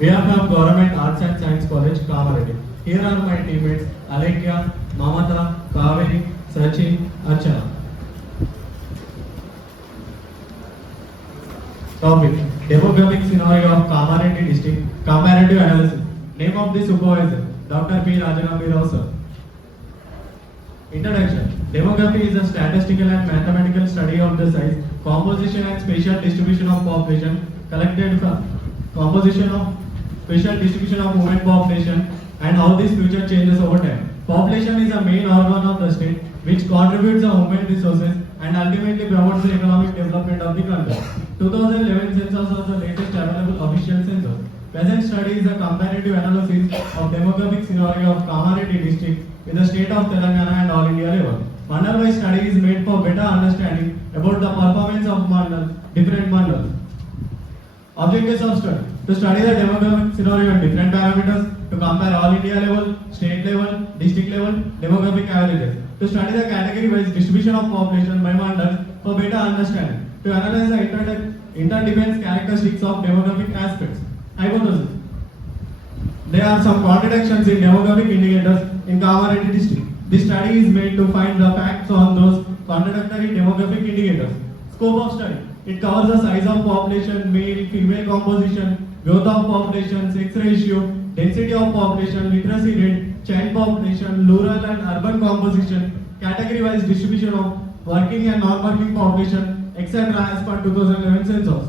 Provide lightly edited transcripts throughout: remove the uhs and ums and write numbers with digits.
We are from Government Arts and Science College, Kamareddy. Here are my teammates Alekya, Mamata, Kaveri, Sachin, Archana. Topic: Demographic scenario of Kamareddy district, comparative analysis. Name of the supervisor: Dr. P. Rajanambi Rao sir. Introduction: Demography is a statistical and mathematical study of the size, composition and spatial distribution of population collected from composition of spatial distribution of human population and how this future changes over time. Population is a main organ of the state which contributes the human resources and ultimately promotes the economic development of the country. 2011 census was the latest available official census. Present study is a comparative analysis of demographic scenario of Kamareddy district in the state of Telangana and all India level. Mandal-wise study is made for better understanding about the performance of mandals, different mandals. Objectives of study: to study the demographic scenario and different parameters, to compare all India level, state level, district level, demographic averages, to study the category-wise distribution of population by mandals for better understanding, to analyze the interdependence characteristics of demographic aspects. Hypothesis: there are some contradictions in demographic indicators in Kamareddy district. This study is made to find the facts on those contradictory demographic indicators. Scope of study: it covers the size of population, male, female composition, growth of population, sex ratio, density of population, literacy rate, child population, rural and urban composition, category-wise distribution of working and non-working population, etc. as per 2011 census.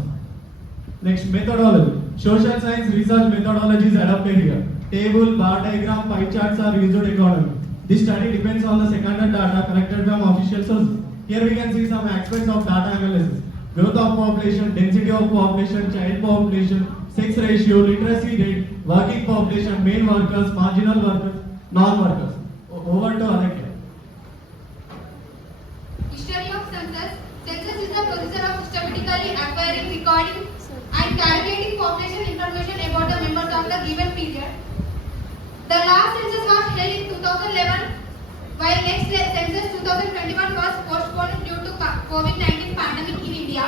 Next, methodology. Social science research methodology is adopted here. Table, bar diagram, pie charts are used accordingly. This study depends on the secondary data collected from official sources. Here we can see some aspects of data analysis: growth of population, density of population, child population, sex ratio, literacy rate, working population, main workers, marginal workers, non-workers. Over to Alekya. History of census. Census is the process of systematically acquiring, recording, and calculating population information about the members of the given period. The last census was held in 2011, while next census 2021 was postponed due to COVID-19 pandemic in India.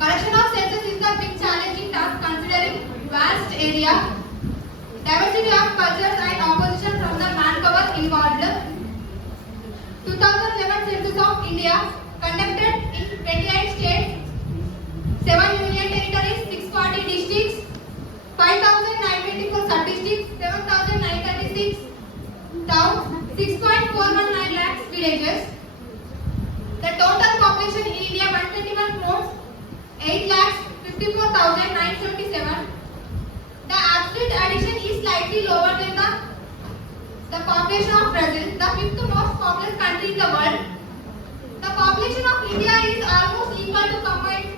Collection of census is the big challenging task considering vast area, diversity of cultures and opposition from the manpower involved. 2011 census of India conducted in 28 states, 7 union territories, 640 districts, 5,924 sub-districts, 7,936 towns, 6.419 lakhs villages. The total population in India 121 crores, 8 lakhs 54,977. The absolute addition is slightly lower than the population of Brazil, the fifth most populous country in the world. The population of India is almost equal to combined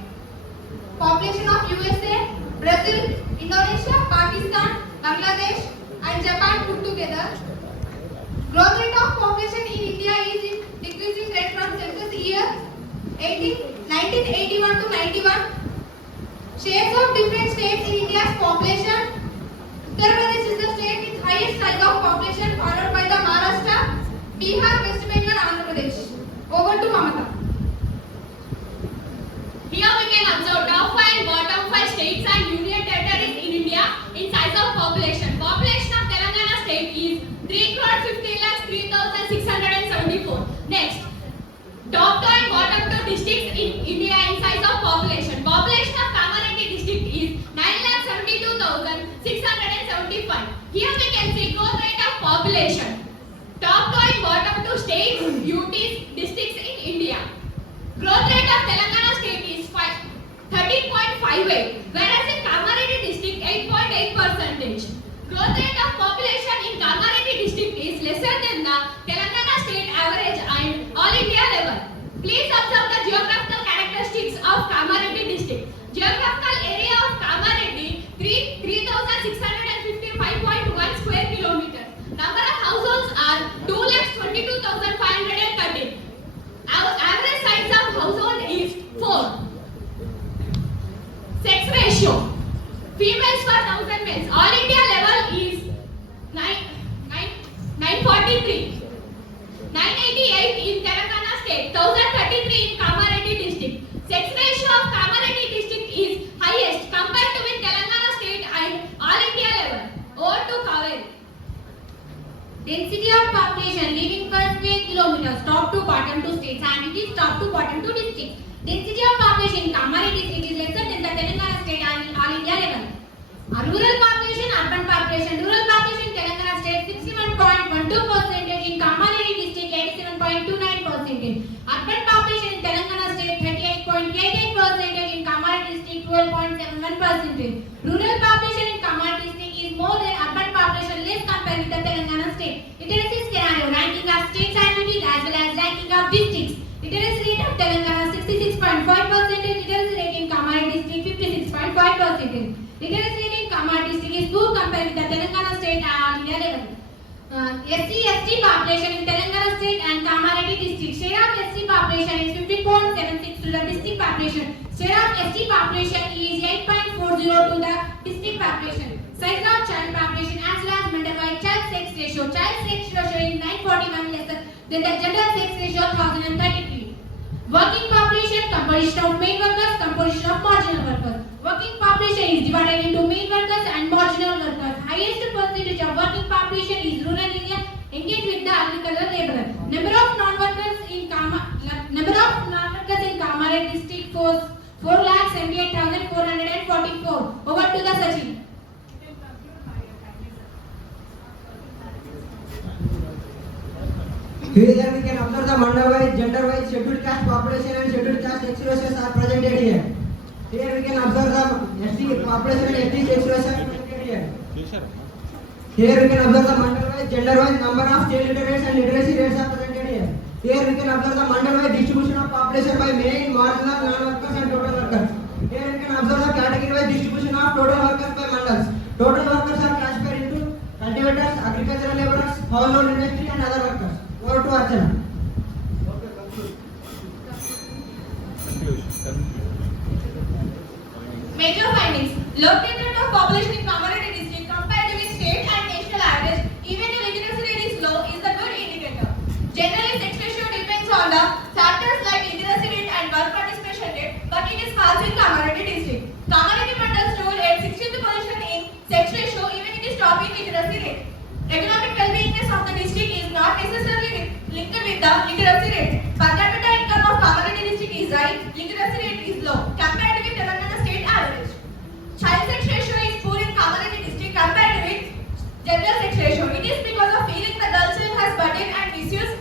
population of USA, Brazil, Indonesia, Pakistan, Bangladesh and Japan put together. Growth rate of population in India is in decreasing rate from census year 1981 to 91. Shares of different states in India's population. Uttar Pradesh is the state with highest size of population, followed by the Maharashtra, Bihar, West Bengal, Andhra Pradesh. Over to Mamata. Here we can observe top 5 bottom 5 states and union territories in India in size of population. Population of Telangana state is 3,50,03,674. Next, top 2 and bottom 2 districts in India in size of population. Population of Kamareddy district is 9,72,675. Here we can see growth rate of population. Top 2 and bottom 2 states, UTs, districts in India. Growth rate of Telangana state is 13.58, whereas in Kamareddy district 8.8%. Growth rate of population in Kamareddy district is lesser than the Telangana state average and all India level. Please observe the geographical characteristics of Kamareddy district. Geographical area of Kamareddy 3,655.1 square kilometers. Number of households are 2,22,513. Our average size of household is 4. Sex ratio. Females per 1000 males. All India level is 943. 988 in Telangana state. 1033 in Kamareddy district. Sex ratio of Kamareddy district is highest compared to with Telangana state and Density of population living per square kilometers, top to bottom two states, and it is top to bottom two districts. Density of population in Kamaredi district is lesser than the Telangana state and all India level. Rural population, urban population. Rural population in Telangana state 61.12%, in Kamaredi district 87.29%. Urban population in Telangana state 38.88%, in Kamaredi district 12.71%. Rural population in Kamaredi district is more than urban population less compared with the Telangana state. Literacy scenario, ranking of states and cities as well as ranking of districts. Literacy rate of Telangana 66.5%, literacy rate in Kamaredi district 56.5%. Literacy rate in Kamaredi district is poor compared with the Telangana state and all India level. SC/ST population in Telangana state and Kamaredi district. Share of SC population is 50.76 to the district population. Share of ST population is 8.40 to the district population. Size of child population as well as gender-wise child sex ratio. Child sex ratio is 941 lesser than the gender sex ratio 1033. Working population composition of main workers, composition of marginal workers. Working population is divided into main workers and marginal workers. Highest percentage of working population is rural area engaged with the agricultural laborer. Number of non-workers in Kamaredi district 4,78,444. Over to the Sachin. Here we can observe the mandal-wise, gender-wise, scheduled caste population and scheduled caste sex ratios are presented here. Here we can observe the ST population and ST sex ratios are presented here. Here we can observe the mandal-wise, gender-wise, number of state literates and literacy rates are presented here. Here we can observe the mandal-wise distribution of population by main, marginal, non-workers and total workers. Here we can observe the category-wise distribution of total workers by mandals. Total workers are classified into cultivators, agricultural laborers, household industry and other workers. Over to Archana. Major findings. Low rate of population in Kamaredi district compared with state and national average, even if literacy rate is low, is a good indicator. Generally, sex ratio depends on the factors like literacy rate and work participation rate, but it is false in Kamaredi district. Kamaredi mandal stood at 16th position in sex ratio, even it is top in literacy rate. Economic well-beingness of the district is not necessarily linked with the literacy rate. Per capita income of Kamaredi district is high, literacy rate is low compared with Telangana state average. Child sex ratio is poor in Kamaredi district compared with gender sex ratio. It is because of feeling the girl child has burden and misuse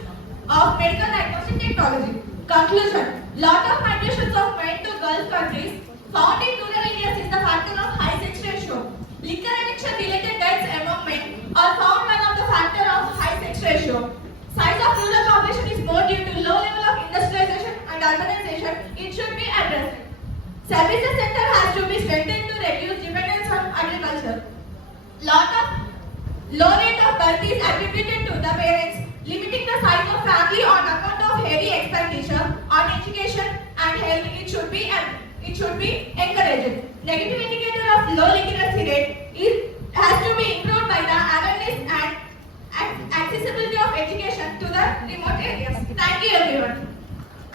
of medical diagnostic technology. Conclusion: lot of migrations of men to Gulf countries found in rural areas is the factor of high sex ratio. Liquor addiction related deaths among men are found one of the factor of high sex ratio. Size of rural population is more due to low level of industrialization and urbanization. It should be addressed. Services sector has to be strengthened to reduce dependence on agriculture. Low rate of birth is attributed to the parents, limiting the size of family on account of heavy expenditure on education and health. It should be encouraged. Negative indicator of low literacy rate has to be improved by the awareness and accessibility of education to the remote areas. Thank you everyone.